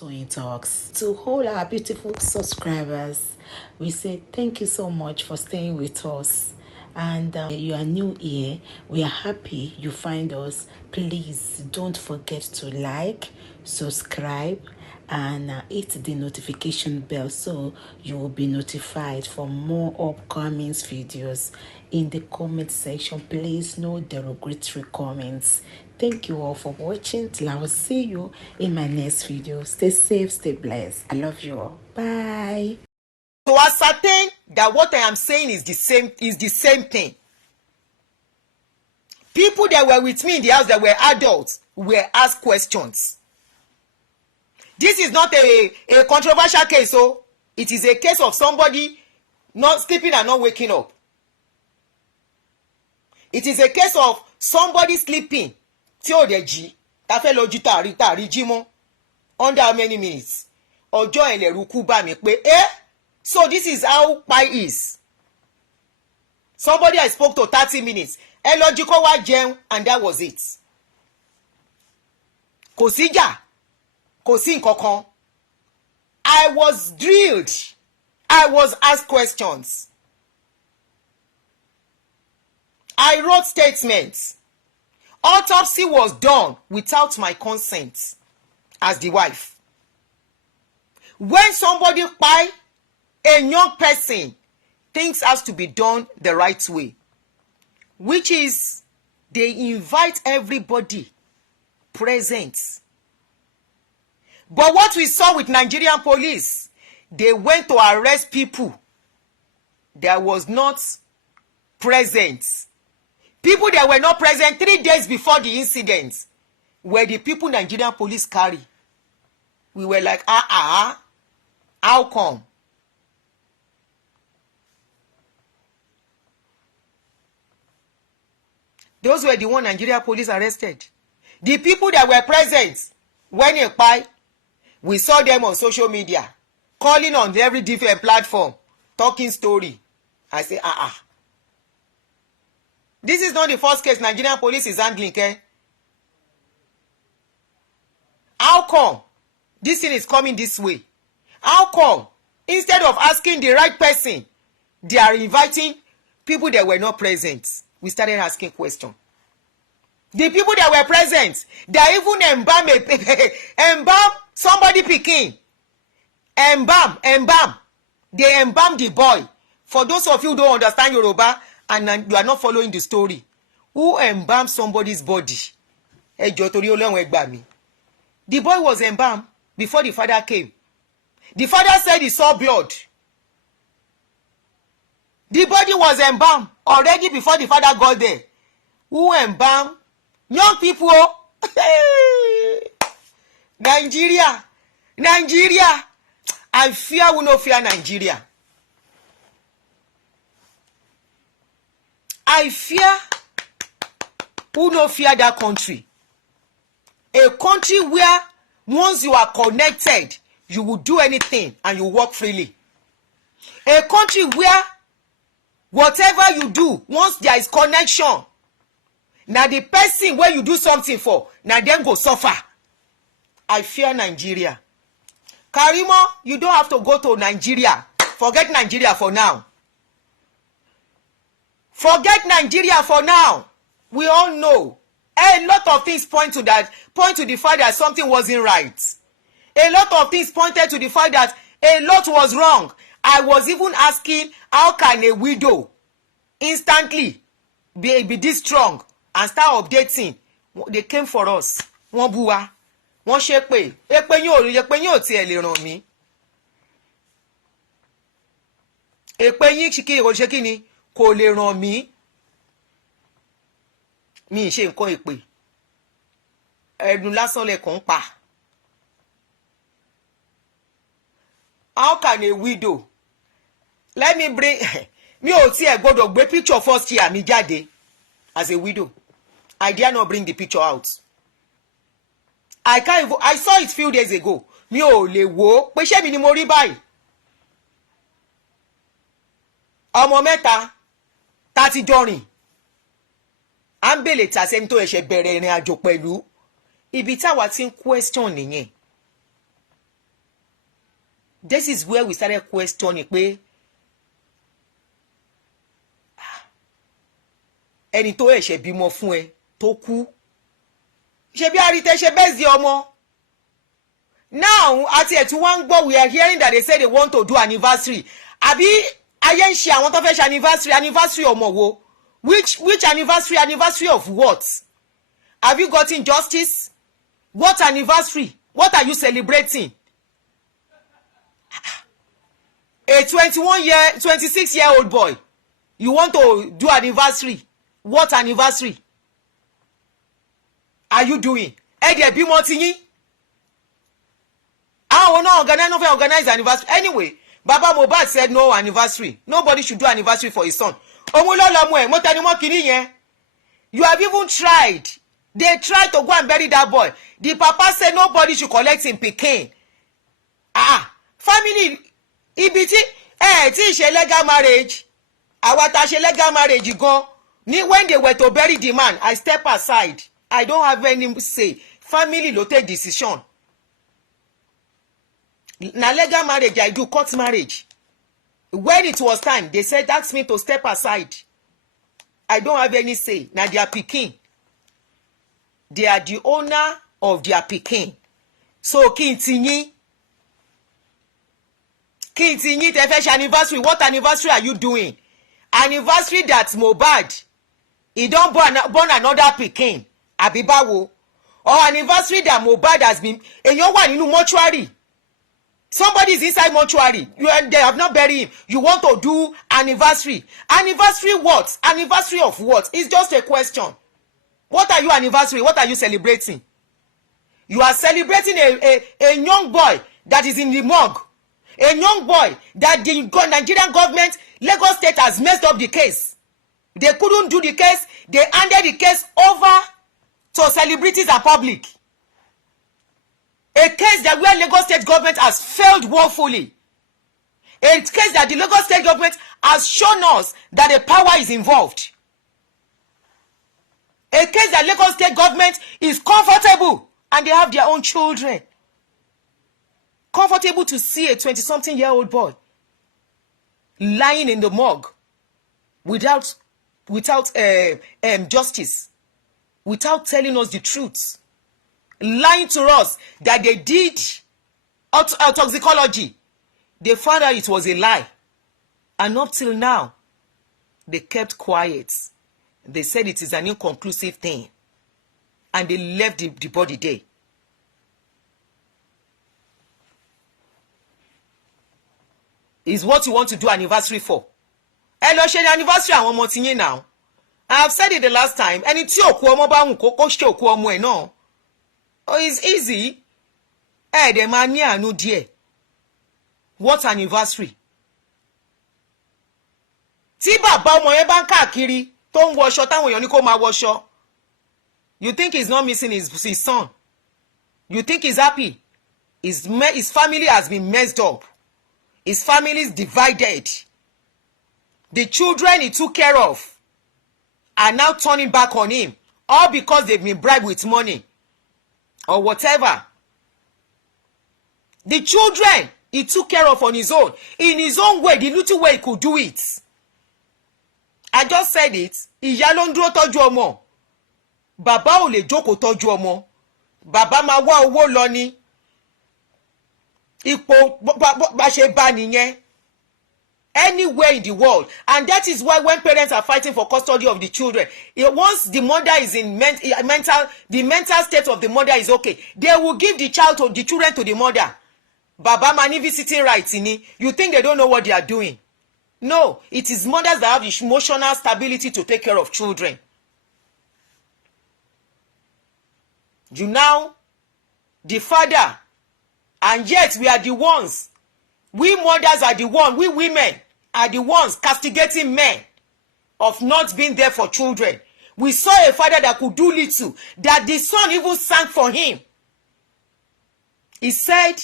Toyeen Talks. To all our beautiful subscribers, we say thank you so much for staying with us. And you are new here, we are happy you find us. Please don't forget to like, subscribe, and hit the notification bell so you will be notified for more upcoming videos. In the comment section, please no derogatory comments. Thank you all for watching. Till I will see you in my next video. Stay safe, stay blessed. I love you all. Bye. To ascertain that what I am saying is the same thing. People that were with me in the house that were adults were asked questions. This is not a controversial case, so it is a case of somebody not sleeping and not waking up. It is a case of somebody sleeping tí ò dẹ̀ jí tá fẹ́ lọ jí tàrí jí mọ́ under how many minutes ọjọ́ ẹlẹ́rú kú bá mi pé so this is how pi is. Somebody I spoke to 30 minutes ẹ lọ jí kó wá jẹun and that was it. Kò síjà kò sí nǹkankan. I was drilled. I was asked questions. I wrote statements. Autopsy was done without my consent as the wife. When somebody kpai a young person, things has to be done the right way, which is they invite everybody present. But what we saw with Nigerian police, they went to arrest people that was not present. People that were not present 3 days before the incident were the people Nigerian police carry. We were like, how come? Those were the one Nigerian police arrested. The people that were present when it kpai, we saw them on social media, calling on every different platform, talking story. I say, This is not the first case Nigerian police is handling, How come this thing is coming this way? How come instead of asking the right person, they are inviting people that were not present? We started asking questions. The people that were present, they even embalm somebody pikin. Embalm. They embalm the boy. For those of you who don't understand Yoruba, and you are not following the story, who embalmed somebody's body? The boy was embalmed before the father came. The father said he saw blood. The body was embalmed already before the father got there. Who embalmed? Young people. Nigeria. I fear we no fear Nigeria. I fear who no fear that country. A country where once you are connected, you will do anything and you work freely. A country where whatever you do, once there is connection, now the person where you do something for, now them go suffer. I fear Nigeria. Karimo, you don't have to go to Nigeria. Forget Nigeria for now. Forget Nigeria for now. We all know. A lot of things point to the fact that something wasn't right. A lot of things pointed to the fact that a lot was wrong. I was even asking, how can a widow instantly be this strong and start updating? They came for us. Wọ́n bú wa. Wọ́n ṣépè. Èpè yín ò tiẹ̀ lè ràn mí. Èpè yín ṣe kíni kò lè ràn mí. Mi ṣe nǹkan èpè. Ẹnu lásán lẹ̀kàn pa. How can a widow? Let me bring mi ò tiẹ̀ gbọ́dọ̀ gbé picture first year mi jáde as a widow. I dare not bring the picture out. I saw it few days ago. Mi ò lè wò pé ṣé mi ni mo rí báyìí. Ọmọ mẹ́ta tá ti jọ rìn. À ń bèlè tà sẹ́ni tó ẹ̀ṣẹ̀ bẹ̀rẹ̀ ìrìn àjò pẹ̀lú. Ibi táwa ti ń question nìyẹn. this is where we started questioning pé ẹni tó ẹ̀ṣẹ̀ bímọ fún ẹ tó kú ṣe bí àrítẹ́ ṣe bẹ́ẹ̀ sí ọmọ. Now àti ẹ̀ tí wọ́n ń gbọ́ we are hearing that they say they want to do anniversary àbí ayé ń ṣe àwọn tó fẹ́ ṣe anniversary ọmọ wo which anniversary of what? Have you gotten justice? What anniversary? What are you celebrating? A 26-year-old boy, you want to do anniversary? What anniversary are you doing? Ẹ dẹ̀ bímọ ti yín. Àwọn náà organize anniversary. Anyway, Baba Mohbad said no anniversary. Nobody should do anniversary for his son. Òun ló lọ mú ẹ, mo tẹnu mọ́ kinní yẹn. You have even tried. They tried to go and bury that boy. The papa said nobody should collect him pikin. Family ibi tí ṣe legal marriage. Àwa tá ṣe legal marriage gan. When they were to bury the man, I step aside. I don't have any say. Family ló take decision. Na legal marriage I do, court marriage. When it was time, they said ask me to step aside. I don't have any say. Na their pikin. They are the owner of their pikin. So kí n ti yín tẹ́ fẹ́ ṣe anniversary. What anniversary are you doing? Anniversary that Mohbad he don born another pikin àbí báwo? Or anniversary that Mohbad has been èèyàn wà nínú mortuary. Somebody is inside mortuary. They have not buried him. You want to do anniversary? Anniversary what? Anniversary of what? It's just a question. What are you anniversary? What are you celebrating? You are celebrating a young boy that is in the morgue. A young boy that the Nigerian government, Lagos State has messed up the case. They couldn't do the case. They handed the case over to celebrities and public. A case that where Lagos State government has failed woefully. A case that the Lagos State government has shown us that the power is involved. A case that Lagos State government is comfortable and they have their own children. Comfortable to see a 20-something-year-old boy lying in the morgue without justice, without telling us the truth, lying to us that they did toxicology. They found out it was a lie, and up till now they kept quiet. They said it is an inconclusive thing, and they left the body there. Is what you want to do anniversary for? Ẹ lọ ṣe anniversary àwọn ọmọ tiyín now. I have said it the last time. Ẹni tí òkú ọmọ bá wùn kó ṣe òkú ọmọ ẹ̀ náà. Oh, it's easy. Dẹ̀ máa ní àánú díẹ̀. What anniversary? Tí bàbá ọmọ yẹn bá ń káàkiri tó ń wọṣọ táwọn èèyàn ní kó máa wọṣọ. You think he's not missing his son? You think he's happy? His family has been messed up. His family is divided. The children he took care of are now turning back on him, all because they've been bribed with money or whatever. The children he took care of on his own, in his own way, the little way he could do it. I just said it. Ìyá ló ń dúró tọ́jú ọmọ. Bàbá ò lè jókòó tọ́jú ọmọ. Bàbá máa wá owó lọ ni. Ipò bá ṣe bá nìyẹn. Anywhere in the world, and that is why when parents are fighting for custody of the children, once the mother is in the mental state of the mother is okay, they will give the children to the mother. Baba mani visiting rights ni. You think they don't know what they are doing? No, it is mothers that have the emotional stability to take care of children. You now, the father, and yet we are the ones. We mothers are the ones, we women are the ones castigating men of not being there for children. We saw a father that could do little, that the son even sang for him. He said,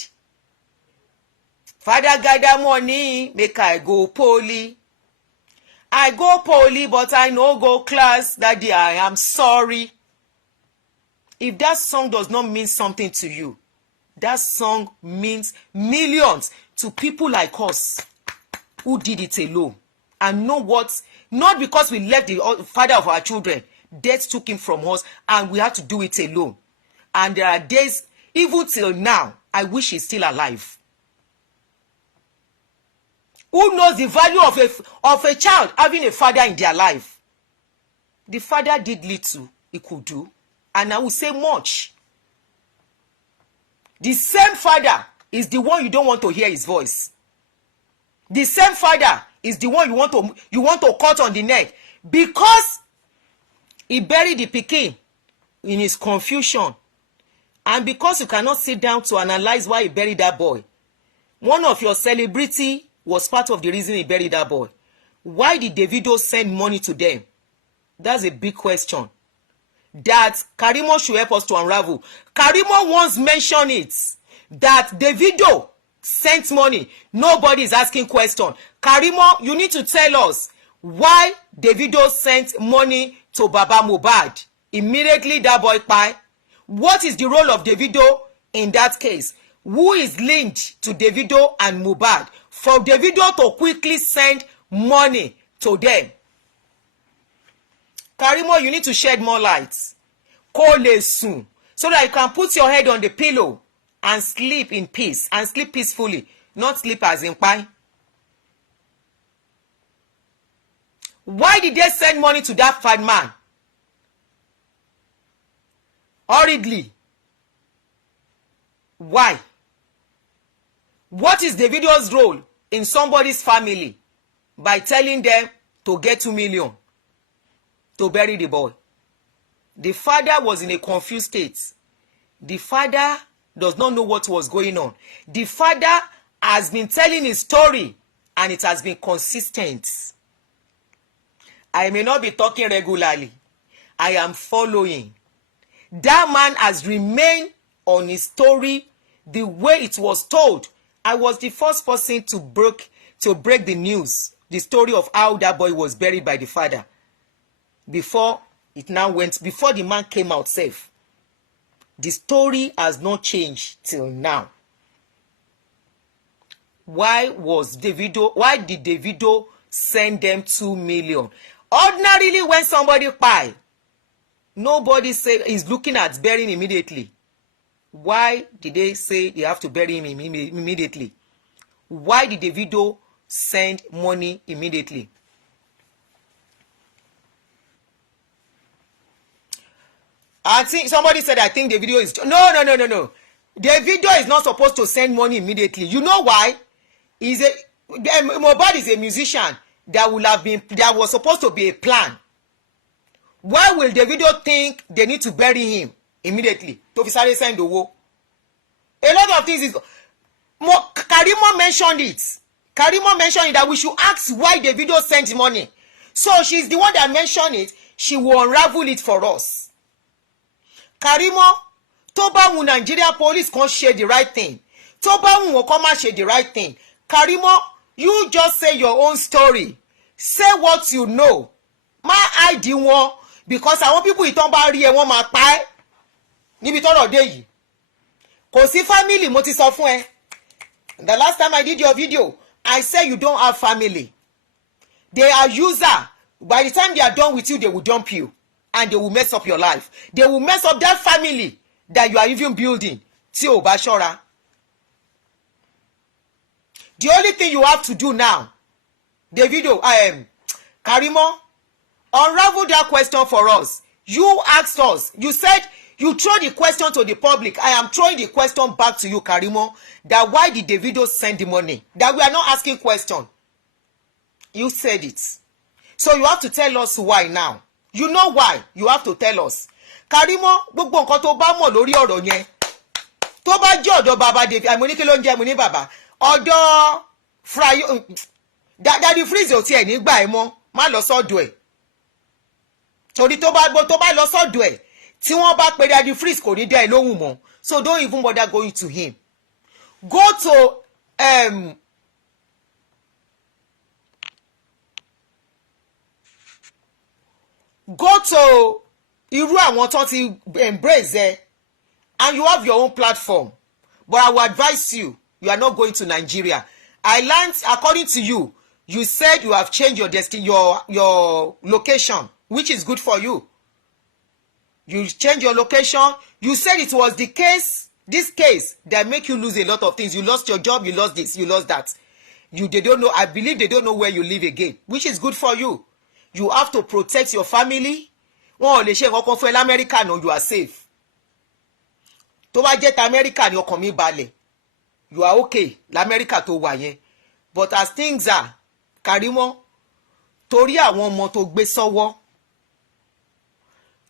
Father, gather money, make I go poly. I go poly, but I no go class. Daddy, I am sorry. If that song does not mean something to you, That song means millions to people like us who did it alone and know what, not because we left the father of our children. Death took him from us and we had to do it alone. And there are days, even till now, I wish he's still alive. Who knows the value of a child having a father in their life? The father did little he could do, and I will say much. The same father is the one you don't want to hear his voice. The same father is the one you want to cut on the neck because he buried the pikin in his confusion, and because you cannot sit down to analyze why he buried that boy. One of your celebrity was part of the reason he buried that boy. Why did Davido send money to them? That's a big question that Karimo should help us to unravel. Karimo once mentioned it, that Davido sent money. Nobody is asking question. Karimo, you need to tell us why Davido sent money to Baba Mohbad. Immediately that boy kpai. What is the role of Davido in that case? Who is linked to Davido and Mohbad for Davido to quickly send money to them? Karimo, you need to shed more light. Kó lè sùn, so that you can put your head on the pillow and sleep in peace and sleep peacefully, not sleep as in pie. Why did they send money to that fat man? Hurriedly. Why? What is Davido's role in somebody's family by telling them to get 2 million to bury the boy? The father was in a confused state. The father does not know what was going on. The father has been telling his story and it has been consistent. I may not be talking regularly. I am following. That man has remained on his story the way it was told. I was the first person to break the news, the story of how that boy was buried by the father. Before the man came out safe. The story has not changed till now. Why did Davido send them 2 million? Ordinarily, when somebody kpai, nobody is looking at burying immediately. Why did they say they have to bury him immediately? Why did Davido send money immediately? I think somebody said, I think Davido is... No. Davido is not supposed to send money immediately. You know why? Mohbad is a musician that was supposed to be a plan. Why will Davido think they need to bury him immediately? To send the war. A lot of things is... Karimo mentioned it. Karimo mentioned it that we should ask why Davido sent money. So she's the one that mentioned it. She will unravel it for us. Karimo, tó bá wù Nigeria police kan ṣe the right thing. Tó bá wù wọ́n kan má ṣe the right thing. Karimo, you just say your own story. Say what you know. Má hide wọn because àwọn people ìtàn bá rí ẹ wọ́n máa pa ẹ́. Níbi tọ́rọ̀ dé yìí. Kò sí family mo ti sọ fún ẹ. The last time I did your video, I said you don't have family. They are user. By the time they are done with you, they will dump you. And they will mess up your life. They will mess up that family that you are even building. Tí o bá ṣọ́ra. The only thing you have to do now, Davido, Karimo, unravel that question for us. You asked us. You said you throw the question to the public. I am throwing the question back to you, Karimo, that why did Davido send the money? That we are not asking question. You said it. So you have to tell us why now. You know why. You have to tell us. Karimo, gbogbo nǹkan tó bá mọ̀ lórí ọ̀rọ̀ yẹn. Tó bá jẹ́ ọ̀dọ̀ bàbá David, àìmọ̀ ní kí ló ń jẹ́ mo ní bàbá. Ọ̀dọ̀ Frayo, Daddy Freeze ò tiẹ̀ nígbà ẹ̀ mọ́, má lọ sọ́dọ̀ ẹ̀. Torí tó bá lọ sọ́dọ̀ ẹ̀, tí wọ́n bá pe Daddy Freeze kò ní dá ẹ lóhùn mọ́. So don't even bother going to him. Go to irú àwọn tó ti embrace ẹ and you have your own platform. but I will advise you, you are not going to Nigeria. I learned, according to you, you said you have changed your your location, which is good for you. You change your location. You said it was the case, this case that make you lose a lot of things. You lost your job, you lost this, you lost that. They don't know, I believe they don't know where you live again, which is good for you. You have to protect your family. Wọn ò lè ṣe nǹkan fún ẹ l'Amẹ́ríkà náà, you are safe. Tó bá jẹ́ t'Amẹ́ríkà ni ọkàn mi balẹ̀, you are okay l'Amẹ́ríkà tó wà yẹn. But as things are, Karimo, torí àwọn ọmọ tó gbé sọ́wọ́.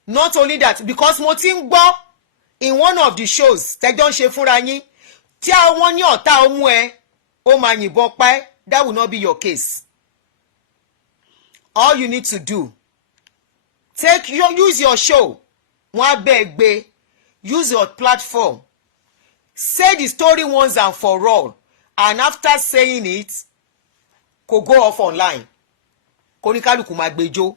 Not only that, because mo ti ń gbọ́ in one of the shows tẹ́jọ́ ń ṣe fúnra yín, tí àwọn ní ọ̀tá ọmú ẹ, ó máa yìnbọn pa ẹ́, that will not be your case. All you need to do, use your show, wọ́n á bẹ́ẹ̀ gbé, use your platform, say the story once and for all, and after saying it, kò go off online, kò ní kálukú máa gbẹjọ́.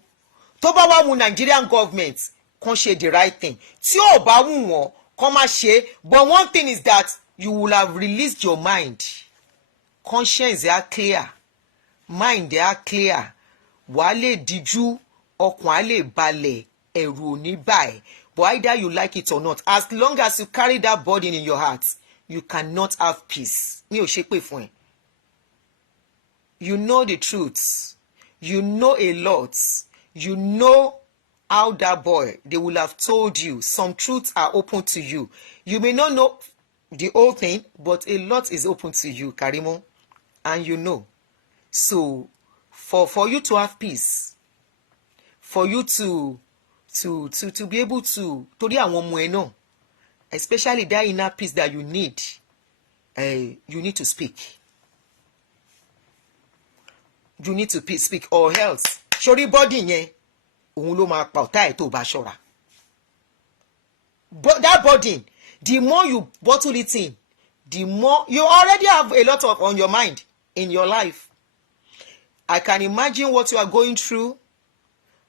Tó bá wá mú Nigerian government kàn ṣe the right thing, tí ò bá wù wọ́n kàn má ṣe. But one thing is that you will have released your mind, conscience are clear, mind are clear, wàá lè díjú, ọkàn á lè balẹ̀, ẹ̀rù ò ní bà ẹ́. But either you like it or not, as long as you carry that burden in your heart, you cannot have peace. Mi ò ṣépè fún ẹ. You know the truth. You know a lot. You know how that boy, they will have told you. Some truths are open to you. You may not know the whole thing, but a lot is open to you, Karimo. And you know. So, for you to have peace, for you to be able to torí àwọn ọmọ ẹ náà, especially that inner peace that you need to speak. You need to speak, or else sórí body yẹn òun ló máa pa ọ̀tá ẹ̀ tó bá ṣọ́ra. But that burden, the more you bottle it in, the more you already have a lot of on your mind in your life. I can imagine what you are going through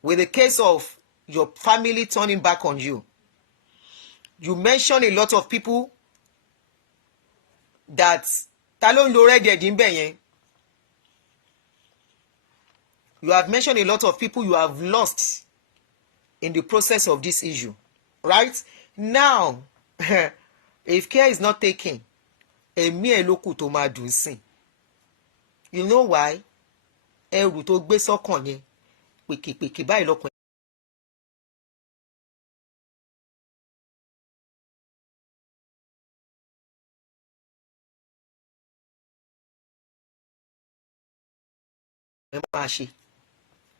with the case of your family turning back on you. You mentioned a lot of people that ta ló ń lo red ẹ̀dín bẹ̀ yẹn. You have mentioned a lot of people you have lost in the process of this issue, right? Now, if care is not taken, èmi ẹ̀ ló kù tó máa dùn sí. You know why? Ẹrù tó gbé sọ́kàn yẹn, pèkèpèkè báyìí lọ́kàn ẹ máa ṣe.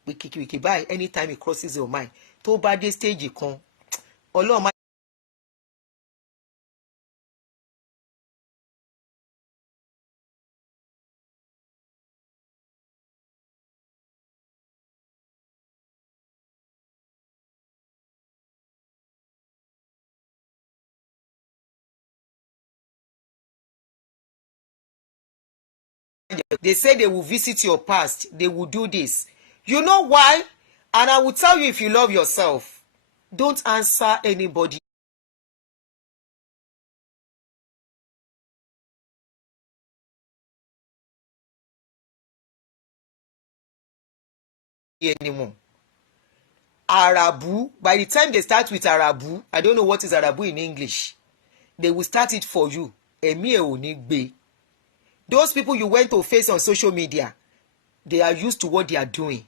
Pèkèpèkè báyìí anytime it crosses your mind. Tó bá dé stage kan, Ọlọ́run máa they say they will visit your past, they will do this. You know why? And I will tell you, if you love yourself, don't answer anybody anymore. Arabu, by the time they start with Arabu, I don't know what is Arabu in English, they will start it for you. Èmi ò ní gbé. Those people you went to face on social media, they are used to what they are doing.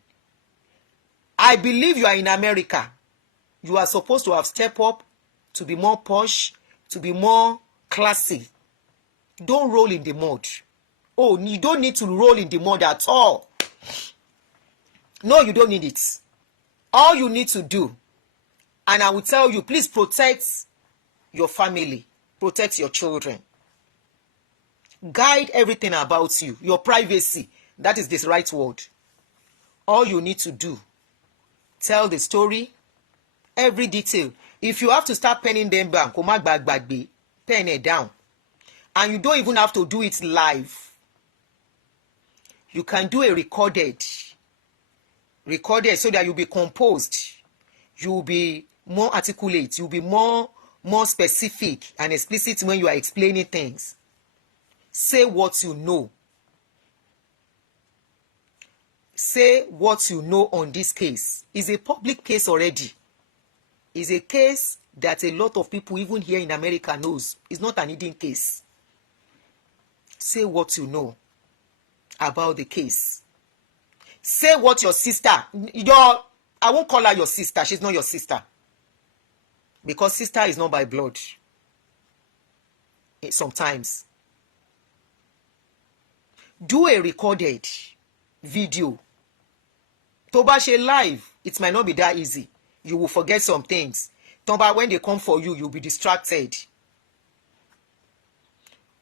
I believe you are in America. You are supposed to have stepped up to be more posh, to be more classy. Don't roll in the mud. Oh, you don't need to roll in the mud at all. No, you don't need it. All you need to do, and I will tell you, please protect your family, protect your children. Guide everything about you, your privacy. That is the right word. All you need to do, tell the story, every detail. If you have to start penning them down, pen it down. And you don't even have to do it live. You can do a recorded so that you'll be composed. You'll be more articulate. You'll be more more specific and explicit when you are explaining things. Say what you know. Say what you know on this case. It's a public case already. It's a case that a lot of people, even here in America, knows. It's not an hidden case. Say what you know about the case. Say what your sister, I won't call her your sister. She's not your sister. Because sister is not by blood. Sometimes. Do a recorded video. Tó bá ṣe live, it might not be that easy. You will forget some things. When they come for you, you'll be distracted.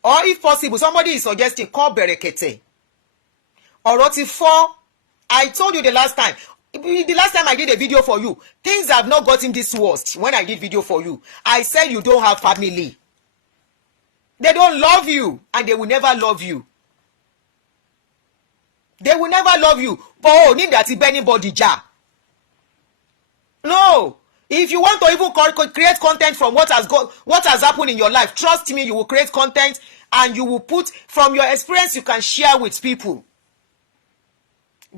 Or if possible, somebody is suggesting, call Berekete. Ọ̀rọ̀ ti fọ́. I told you the last time I did a video for you, things have not gotten this worst. When I did video for you, I said you don't have family. They don't love you, and they will never love you. They will never love you. Oh, need that if anybody ja. No. If you want to even create content from what has happened in your life, trust me, you will create content and you will put from your experience you can share with people.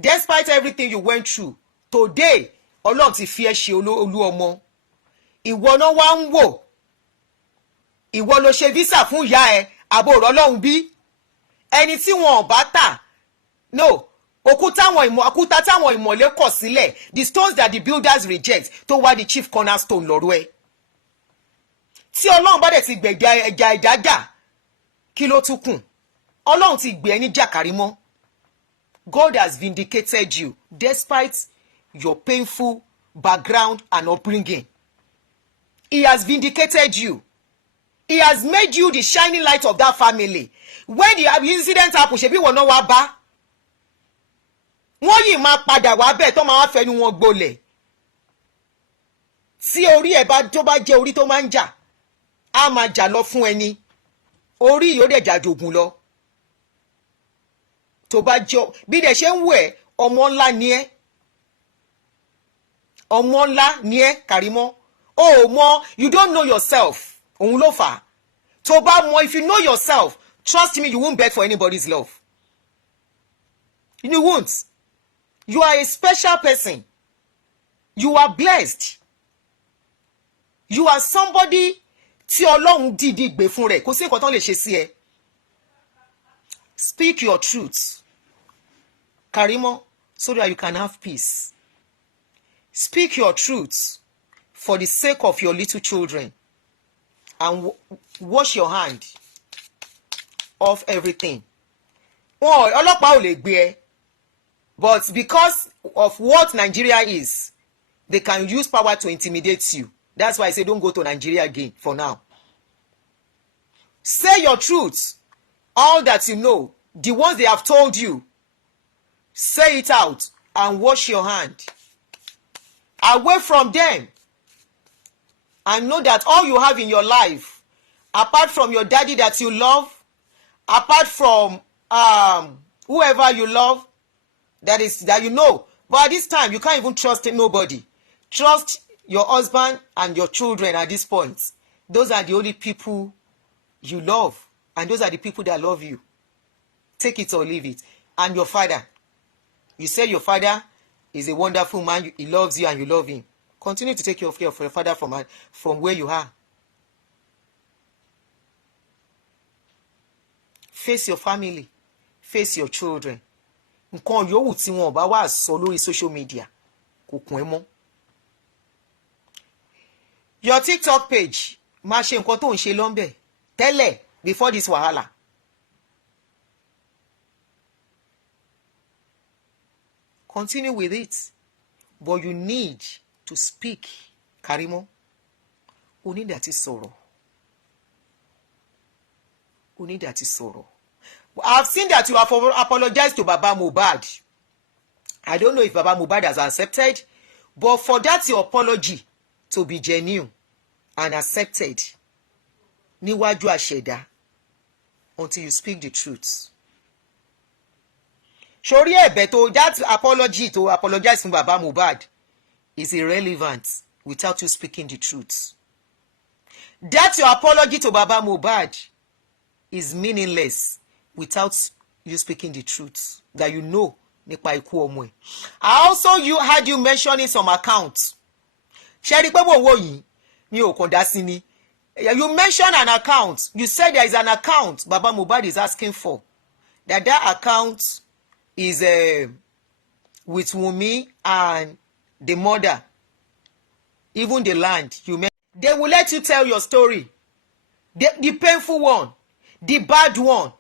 Despite everything you went through, today, Ọlọ́run ti fi ẹ́ ṣe olú ọmọ. Ìwọ náà wá ń wò. Ìwọ ló ṣe visa fún ìyá ẹ, àbò Ọlọ́run bí. Ẹni tí wọn ò bá tà. No. Òkúta táwọn ìmọ̀lé kọ̀ sílẹ̀, the stones that the builders reject tó wá the chief cornerstone lọ́rọ̀ ẹ̀. Tí Ọlọ́run bá dẹ̀ ti gbẹ̀gà ẹja ìdájà, kí ló tún kù? Ọlọ́run ti gbé ẹ ní jàkàrí mọ́. God has vindicated you despite your painful background and upbringing. He has vindicated you. He has made you the shining light of that family. When the incident happened, ṣebí wọ́n náà wá bá. Wọ́n yìí máa padà wá bẹ́ẹ̀ tó máa wá fẹnu wọn gbolẹ̀. Tí orí ẹ̀ tó bá jẹ́ orí tó máa ń jà, á máa jà lọ fún ẹni. Orí yóò dẹ̀ jà jògùn lọ. Tó bá jọ bí dẹ̀ ṣe ń wù ẹ́, ọmọ ńlá ni ẹ́. Ọmọ ńlá ni ẹ́, Kàrímọ́. Oh, mọ, you don't know yourself. Òun ló fà á. Tó bá mọ, if you know yourself, trust me, you won't beg for anybody's love. You won't. You are a special person. You are blessed. You are somebody tí Ọlọ́run dìdí gbé fún rẹ̀. Kò sí nǹkan tán lè ṣe sí ẹ. Speak your truth. Karimo, so that you can have peace. Speak your truth for the sake of your little children. And wash your hand of everything. Oh, ọlọ́pàá ò lè gbé ẹ. But because of what Nigeria is, they can use power to intimidate you. That's why I say don't go to Nigeria again for now. Say your truth. All that you know, the ones they have told you, say it out and wash your hand away from them. And know that all you have in your life, apart from your daddy that you love, apart from whoever you love, that you know, but at this time you can't even trust nobody. Trust your husband and your children at this point. Those are the only people you love, and those are the people that love you. Take it or leave it. And your father, you say your father is a wonderful man, he loves you and you love him. Continue to take care of your father from where you are. Face your family. Face your children. Nǹkan yòówù tí wọn bá wá sọ lórí social media kò kún ẹ mọ́. Your TikTok page máa ṣe nǹkan tó ń ṣe lọ́nbẹ̀ tẹ́lẹ̀ before this wahala. Continue with it, but you need to speak. Karimo, o ní láti sọ̀rọ̀. O ní láti sọ̀rọ̀. I've seen that you have apologized to Baba Mohbad. I don't know if Baba Mohbad has accepted, but for that your apology to be genuine and accepted, níwájú àṣẹ̀dá, until you speak the truth. Sori ẹ̀bẹ̀ tó that apology to apologize to Baba Mohbad is irrelevant without you speaking the truth. That your apology to Baba Mohbad is meaningless without you speaking the truth that you know nípa ikú ọmọ ẹ̀. I also heard you mentioning some accounts. Ṣé rí pé mo wò yìí mi ò kàn dá sí ni. You mentioned an account. You said there is an account Baba Mohbad is asking for. That account is with Wunmi and the mother. Even the land you mentioned. They will let you tell your story. The painful one, the bad one,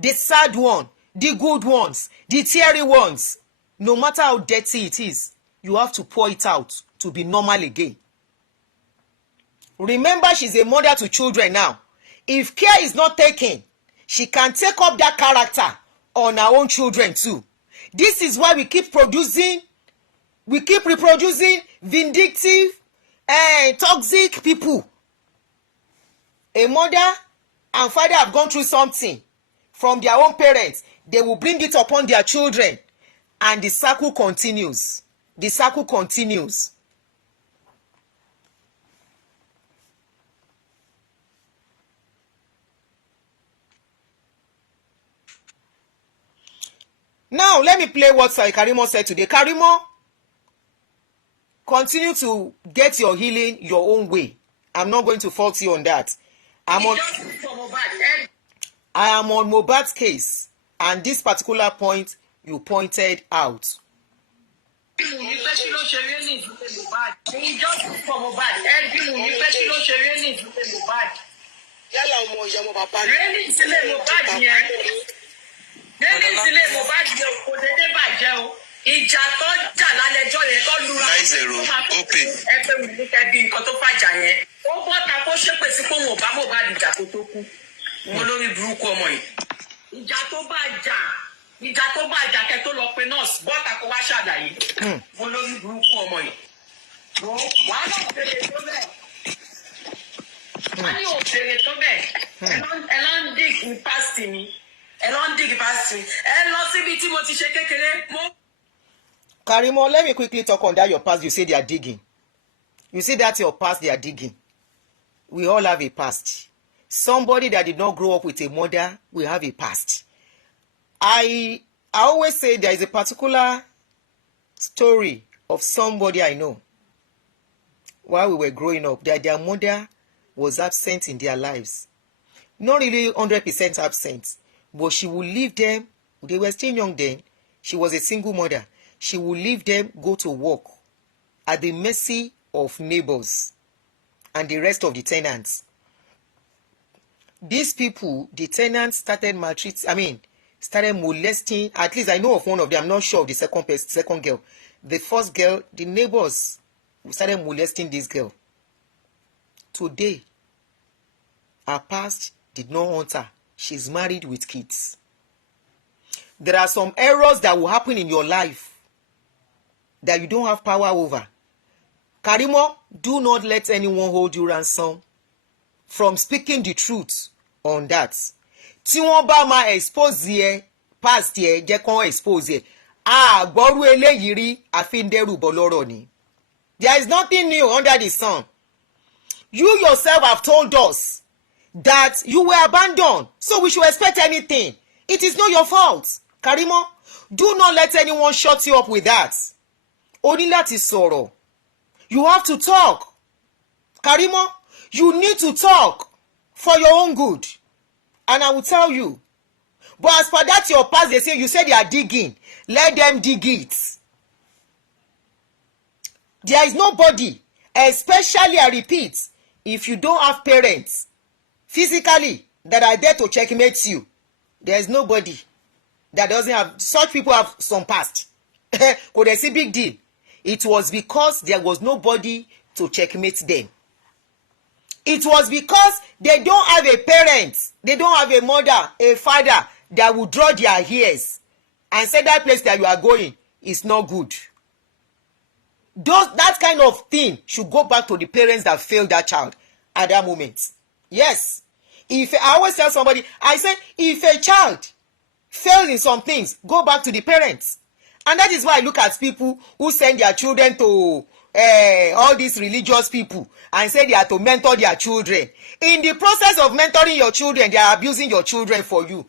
the sad one, the good ones, the teary ones. No matter how dirty it is, you have to pour it out to be normal again. Remember, she's a mother to children now. If care is not taken, she can take up that character on her own children too. This is why we keep reproducing vindictive and toxic people. A mother and father have gone through something from their own parents. They will bring it upon their children, and the circle continues. The circle continues. Now, let me play what Karimo said today. Karimo, continue to get your healing your own way. I'm not going to fault you on that. I am on Mohbad's case, and this particular point you pointed out. Ìjà tó jà lálẹ́jọ́ yẹn tó lura ẹgbẹ́ mi ní kẹ́bí nǹkan tó fàjà yẹn ó bọ́ta kó ṣépè sí pé òun ò bá Mohbad ìjà kó tó kú wọn lórí burúkú ọmọ yìí ìjà tó bá jà kẹ́ tó lọ pe nọ́ọ̀sì bọ́ta kó wá ṣàlàyé wọn lórí burúkú ọmọ yìí wàá náà bèrè tó bẹ́ẹ̀ wọ́n ní òbèrè tó bẹ́ẹ̀ ẹ lọ ń dìgì pásítì mi ẹ lọ síbi tí mo ti ṣe kékeré mo. Karimo, let me quickly talk on that your past. You say they are digging. You say that's your past they are digging. We all have a past. Somebody that did not grow up with a mother will have a past. I always say there is a particular story of somebody I know while we were growing up that their mother was absent in their lives. Not really 100% absent, but she would leave them. They were still young then. She was a single mother. She would leave them, go to work at the mercy of neighbors and the rest of the tenants. These people, the tenants started molesting. At least I know of one of them. I'm not sure of the second girl. The first girl, the neighbors started molesting this girl. Today, her past did not haunt her. She's married with kids. There are some errors that will happen in your life that you don't have power over. Karimo, do not let anyone hold you ransom from speaking the truth on that. Tí wọ́n bá máa expose yẹ past yẹ jẹ́ kán expose yẹ. Gbọ́rú eléyìí rí àfíndẹ́rù bọ́ lọ́rọ̀ ni. There is nothing new under the sun. You yourself have told us that you were abandoned, so we should expect anything. It is not your fault. Karimo, do not let anyone shut you up with that. O ní láti sọ̀rọ̀. You have to talk. Karimo, you need to talk for your own good. And I will tell you. But as for that your past, you say they are digging. Let them dig it. There is nobody, especially I repeat, if you don't have parents physically that are there to checkmate you, there is nobody that doesn't have. Such people have some past. Could they see big deal? It was because there was nobody to checkmate them. It was because they don't have a parent, they don't have a mother, a father that will draw their ears and say that place that you are going is not good. That kind of thing should go back to the parents that failed that child at that moment. Yes. I always tell somebody, I say, if a child fails in some things, go back to the parents. And that is why I look at people who send their children to all these religious people and say they are to mentor their children. In the process of mentoring your children, they are abusing your children for you.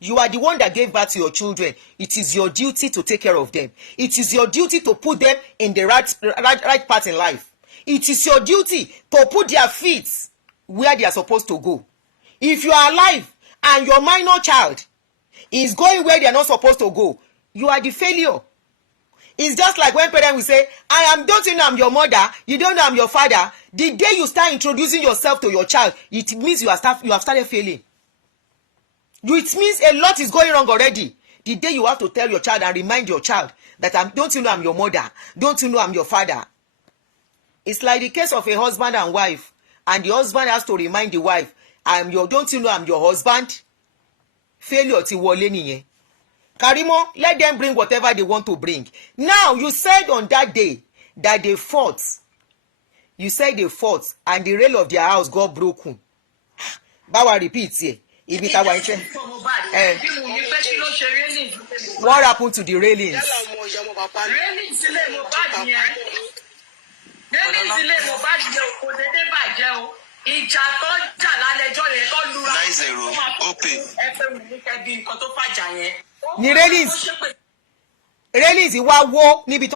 You are the one that gave birth to your children. It is your duty to take care of them. It is your duty to put them in the right path in life. It is your duty to put their feet where they are supposed to go. If you are alive and your minor child is going where they are not supposed to go, you are the failure. It's just like when parents will say, don't you know I'm your mother? You don't know I'm your father. The day you start introducing yourself to your child, it means you have started failing. It means a lot is going wrong already. The day you have to tell your child and remind your child that don't you know I'm your mother? Don't you know I'm your father? It's like the case of a husband and wife, and the husband has to remind the wife, don't you know I'm your husband? Failure ti wọlé nìyẹn. Karimo, let them bring whatever they want to bring. Now, you said on that day that they fought. You said they fought and the rail of their house got broken. Bawa repeat here. What happened to the railings? Ìjà tó jà lálẹ́jọ́ yẹn tó lura 9-0 open. ẹ pé mo ní kẹ́ bí nǹkan tó fàjà yẹn. Ni railings wá wó níbi